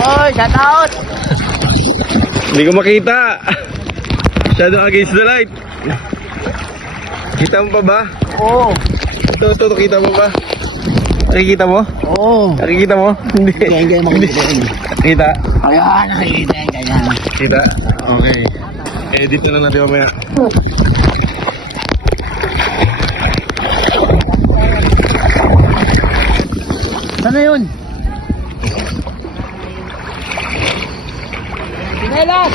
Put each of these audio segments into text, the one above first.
Oy, shout out! Hindi ko makita. Shadow against the light. Kita mo pa ba? Oo. Ito, kita mo ba? Nakikita mo? Oo. Nakikita mo? Hindi. Hindi makikita yun. Kita? Ayan, nakikita yan, ganyan. Kita? Okay. Edit na lang natin mamaya. Saan na yun? Sinelas!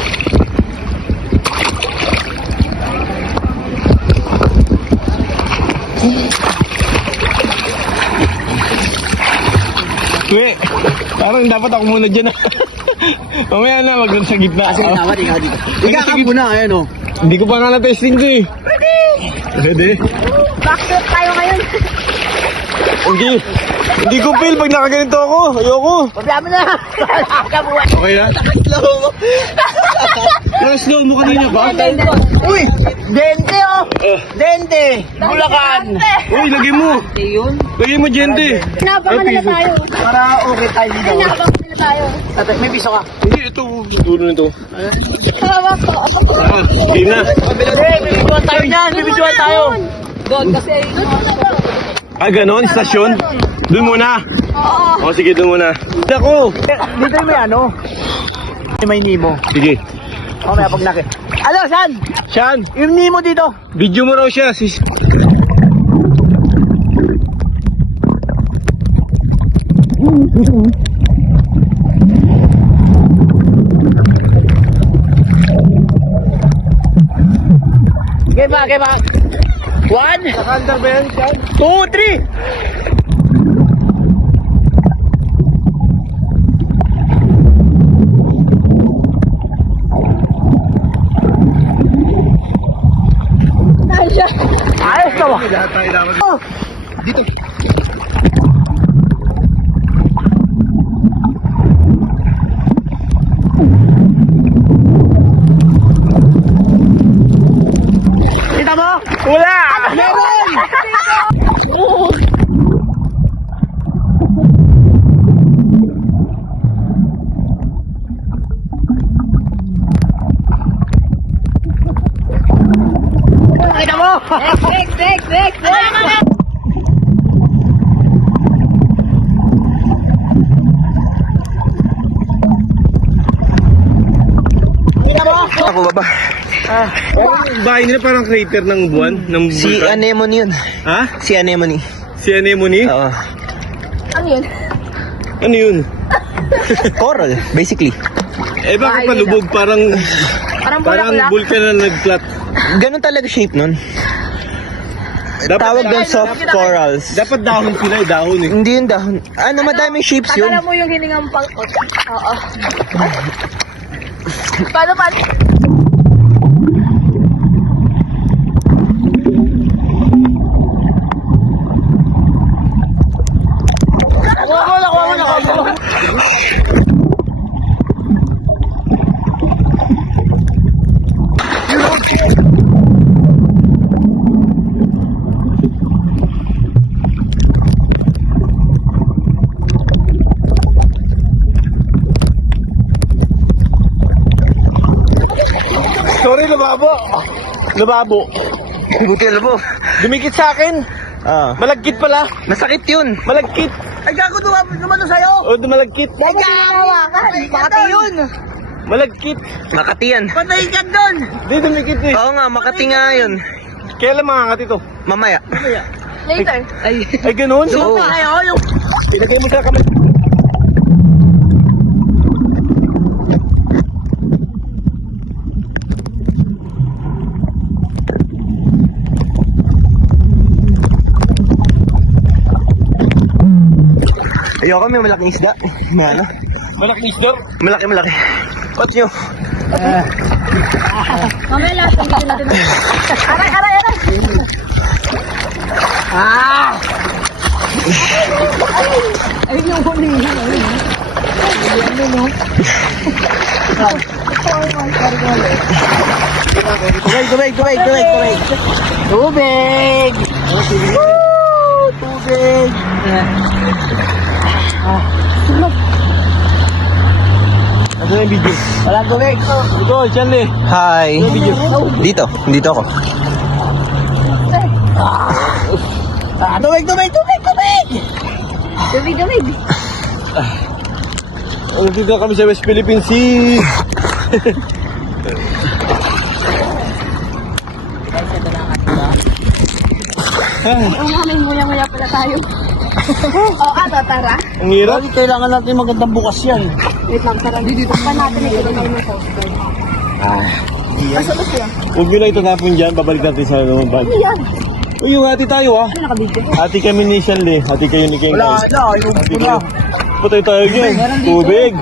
Uy, parang dapat ako muna dyan. Mamaya na, wag lang sa gitna. Kasi dapat ikaw dito. Ikaw ka muna, ayan o. Hindi ko pa nga na-testing ko eh. Pwede? Backstep tayo ngayon. Hindi ko feel pag nakaganito ako. Ayoko. Problema na! Kabuhay! Okay na? Slow mo kanina ba? Uy! Dente oh! Dente! Bulacan! Uy, lagay mo. Lagay mo, gente. Nabangan nila tayo. Para okay tayo dito. Nabangan nila tayo. Tatay, may piso ka. Hindi, ito. Dulo nito. Hawak ko. Hindi na. Bibidyoan tayo niyan! Bibidyoan tayo! Doon kasi. Ah, ganon? Stasyon? Doon muna. Oo. O, sige, doon muna. Ako. Dito may ano? May Nemo. Sige. O, may pag naki. Ano, saan? Siyan, Yung Nemo dito. video mo raw siya. Game ba? 1, Nakandar ba yan, Siyan? 2, 3! Ayos ka ba? Oh! Dito. Kita mo? Wala! Meron! Kita mo? Next. Kita mo? Ako ba ba? Yung bahay nila parang crater ng buwan. Ng Si vulkan. Anemone yun. Ha? Si Anemone. Si Anemone? Oo. Ano yun? Ano yun? Coral, basically. Eh bakit palubog? Parang Parang vulkan na nag-flat. Ganun talaga shape nun. Tawag doon soft corals. Dapat dahon sila eh, dahon eh. Hindi yun dahon. Ano, madaming shapes yun. Akala mo yung hiningang pangkot. Oo. Paano? Nakuha mo na. Sorry, lababo. Buti alam mo. Dumikit sa akin. Malagkit pala. Masakit yun. Malagkit. Ay, gago naman to sa'yo! O, malagkit. Ay, gago! Makati yun! Malagkit. Makati yan. Patay ka doon! Hindi, dumikit eh. Oo nga, Makati nga yun. Kailan makakati to? Mamaya. Later. Ay, ganun? Oo. Yung Ilagay mo sa kamay. Ayoko, may malaking isda. Ano? Malaking isda. Malaki. What's nyo? Mamaya lang. Tingnan natin. Aray. Ayun yung huli. Ayun. Tubig. Tubig! Woo! Tubig! Ano yung video? Walang tubig. Ito, Chanley. Hi. Dito ako. Tubig! Dumig. Dito kami sa West Philippine Sea. Oo nga, may nguya-nguya pala tayo. Oo, tara. Ang hirap. Kailangan natin magandang bukas yan. Wait lang, tara. Dito pa natin ito tayo ng coast guard. Masalas yan. Huwag nyo na itatapon dyan. Babalik natin sa naman bag. Ano yan? Uy, yung hati tayo ah. Ano nakabidyo? Hati kami ni Chanley. Hati kayo ni King. Wala na, ayaw ko na. Patay tayo dyan. Tubig.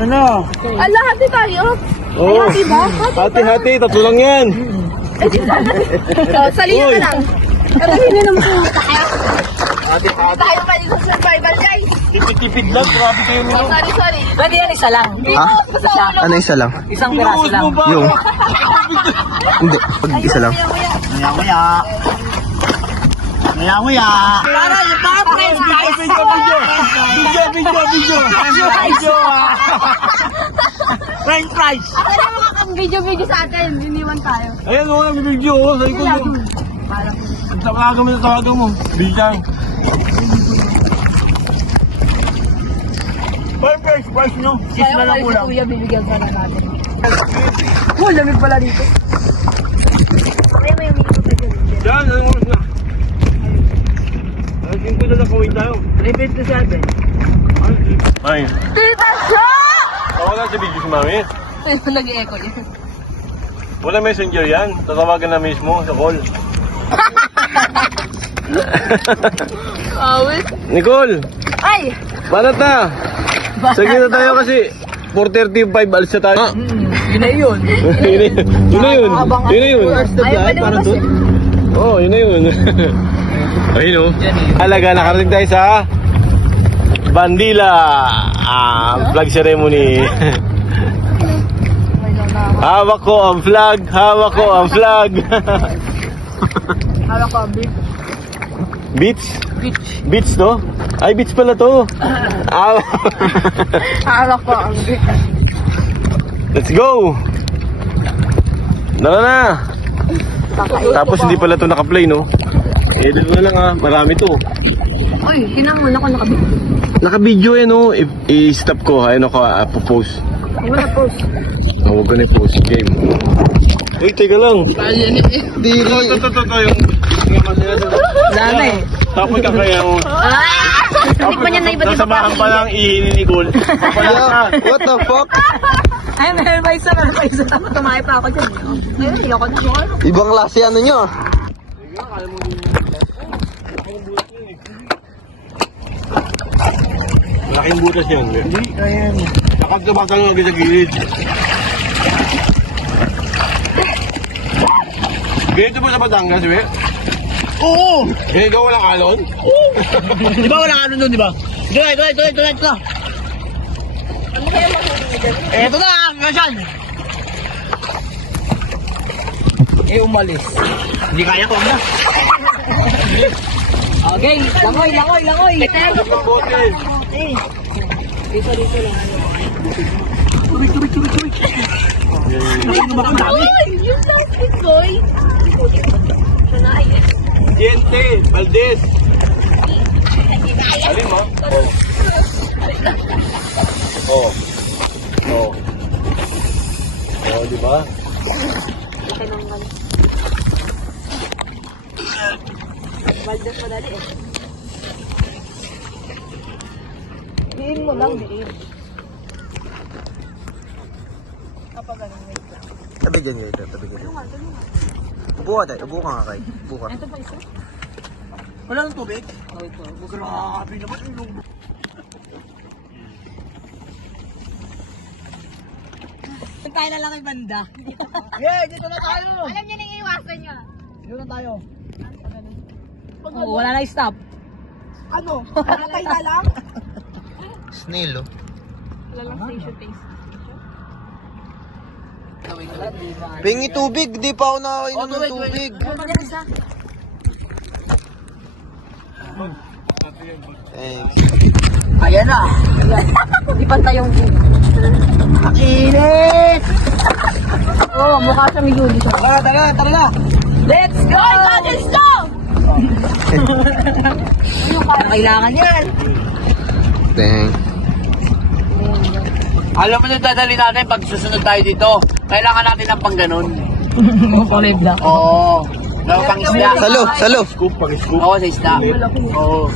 Ano? Ala, hati tayo. Oo. Ay, hati ba? Hati-hati. Tatlo lang yan. So, salina Uy. na lang. Pero hindi naman tayo. Tayo pa dito sa survival, guys. Tipid-tipid lang. Grabe kayo nyo. Sorry. Pwede yan isa lang. Ha? Ano isa lang? Isang piraso lang. Yung. Hindi, pag isa lang. Nguya. Para, friends, guys. Video. French fries. Wala mga kang video sa atin. Iniwan tayo. Ayan o, may video o. Sa likod mo. Tawagan mo na tawagan mo. Bilang. Perfect. Price nyo. Kaya ko si Kuya, bibigyan ka na natin. Oh, lamig pala dito. Kaya may umiikot na dyan. Yan, anong oras na? Alas 5 na nakawin tayo. 357. Ay. Tita Sha! Ako lang sa video si Mami. Nag-i-echo yun. Wala messenger yan. Tatawagan na mismo sa call. Awit. Nicole! Ay! Banat na! Sige na tayo kasi 4:35 alis na tayo. Yun na yun. Yun na yun. Ayaw pa din kasi. Oo, yun na yun. Ayun o. Alaga, nakarating tayo sa Bandila. Flag ceremony. Hawak ko ang flag. Harap ko, Beach? Beach no? Ay, beach pala to. harap ko ang Let's go! Dala na! Tapos hindi pala to naka-play, no? Eh, dito na lang ha. Marami to. Uy, hinangon ako nakabit. Naka-video eh, no? I-stop ko. Ayun ako, po-post. Huwag mo na post. Huwag ko na i-post. Game. Uy, teka lang. Dili. Ito. Yung... Sana eh. Tapos ka kaya mo. Hindi pa niya na iba't iba Sasamahan pa lang ihin ni Nicole. What the fuck? Ay, meron pa isa. Tumahay pa ako dyan. Ayun, ayoko na. Ibang klase ano nyo? Malaking butas yan. Hindi, ayan. Nakagabakal lagi sa gilid. Ganito ba sa Batangas, we? Oo! Ganito walang alon? Di ba walang ano nun, di ba? Ito. Ano kaya mahuli niya dyan? Eto na, kasyan. Eh, umalis. Hindi kaya ko na. Okay, langoy. Ang bote. Dito lang. Uy! Yung plastic, boy! Siya na ay. Diente, Valdez. Alin mo? Oh. Oh, di ba? Laki ng ano. Baldas madali eh. Diin mo lang, diin. Kapag ganun, wait lang. Tabi dyan kayo, tabi dyan. Upo ka tayo, upo ka nga kayo. Upo ka. Ito pa isa? Wala nang tubig? Oh, ito. Grabe naman yung lubo. Tayo na lang yung banda. Yeah, dito na tayo. Alam niya nang iwasan niya. Dito na tayo. Oh, wala na stop. Ano? Nakatay na lang? Snail, oh. Wala lang station taste. Pingi tubig, di pa ako nakakainom ng tubig. Thanks. Ayan na. Di pantay yung Init! Oh, mukha siyang yuli siya. Tara na. Let's go! Let's go! Kailangan yan. Thanks. Alam mo yung dadali natin pag susunod tayo dito. Kailangan natin ng pang ganun. Kulib na. Oo. Lalo pang isda. Salo. Scoop, pang-scoop. Oo, sa isda. Oo.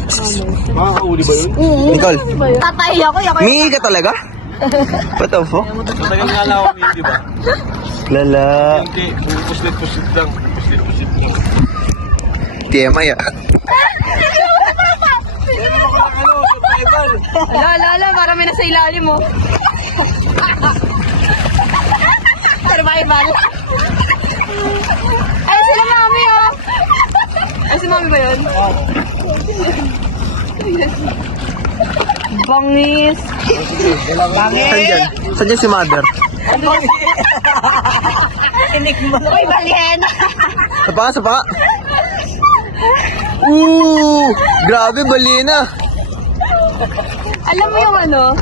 Makakauli ba yun? Nicole, Tatay ako. mingi ka talaga? What the fuck? Matagal nga lang ako may, di ba? Lala. Hindi, puslit-puslit lang. Puslit-puslit lang. TMI ah. Ala, para may nasa ilalim mo. Survival. Ay, sila mami oh. Ay, si mami ba yun? Bangis. Saan dyan si mother? Uy, balihin. Sapa ka. Grabe, bali na. Alam mo yung ano?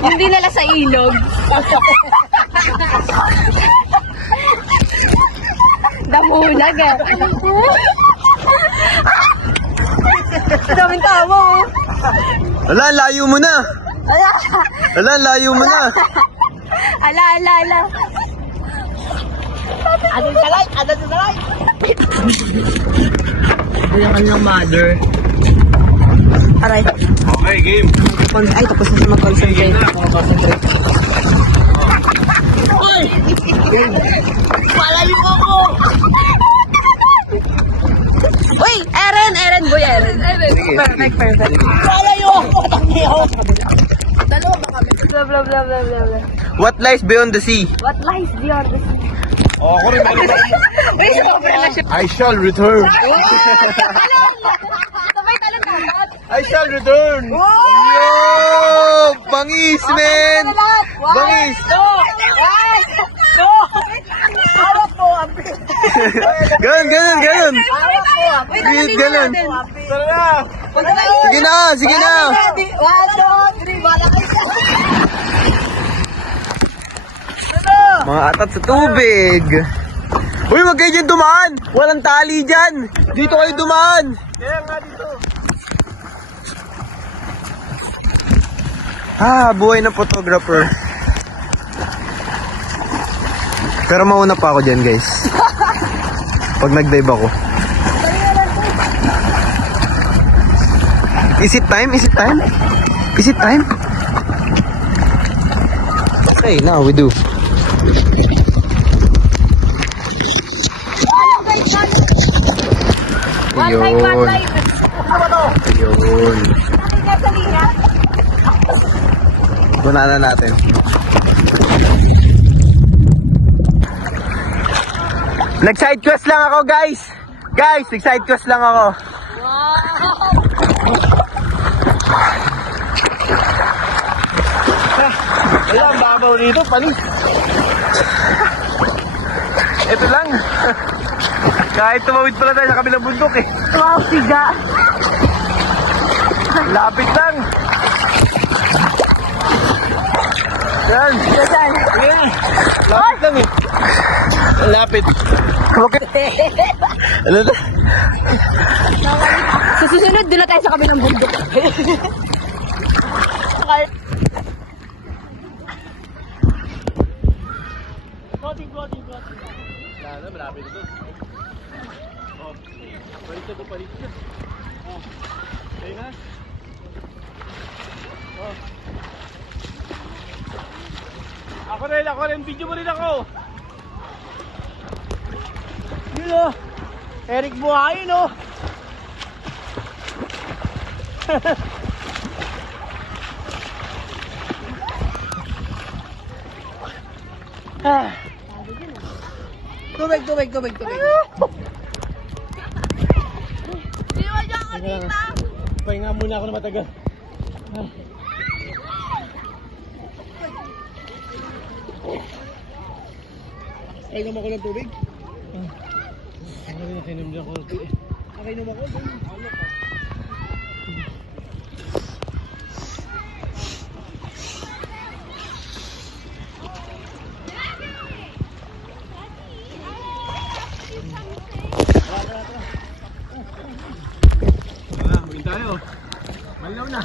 Yung dinala sa ilog. Damulag eh. Daming tao mo. Wala, layo mo na. Wala, layo mo na. Ala. Adon sa light. Ito yung kanyang mother. Aray. Okay, game. Ay, tapos na mag-concentrate. Malayo ko ko. Uy! Eren! Boy, Eren. Perfect. Malayo ako. Tangiyo. Dalawa ba kami? Blah. What lies beyond the sea? What lies beyond the sea? Oh, ako rin. Uy, super na siya. I shall return. Sabay talong dapat. I shall return. Yo! Bangis, man! Bangis! Hawak ko. Ganun. Wait, Wait, ganun. Tara na. Sige na. 1, 2, 3. Wala kayo. Mga atat sa tubig. Uy, wag kayo dyan dumaan. Walang tali dyan. Dito kayo dumaan. Kaya nga dito. Buhay ng photographer. Pero mauna pa ako dyan, guys. Pag nag-dive ako. Is it time? Okay, now we do. Ayun. Muna na natin. Nag-side quest lang ako, guys. Nag-side quest lang ako. Wala, ang babaw dito. Panis. Ito lang. Kahit tumawid pala tayo sa kabilang bundok eh. Wow, siga. Lapit lang. Yan. Saan? Yan. Lapit lang eh. Lapit. Okay. Ano na? Sa susunod, doon na tayo sa kabilang bundok. Wala na, malapit ito. Oh, palit na. Oh, ayun na. Oh. Ako rin, video mo rin ako. Yun o. Eric Buhayin o. Tubig. Pahinga muna ako na matagal. Kainom ako ng tubig? Kainom ako. Kainom ako. Huwin tayo. Malaw na.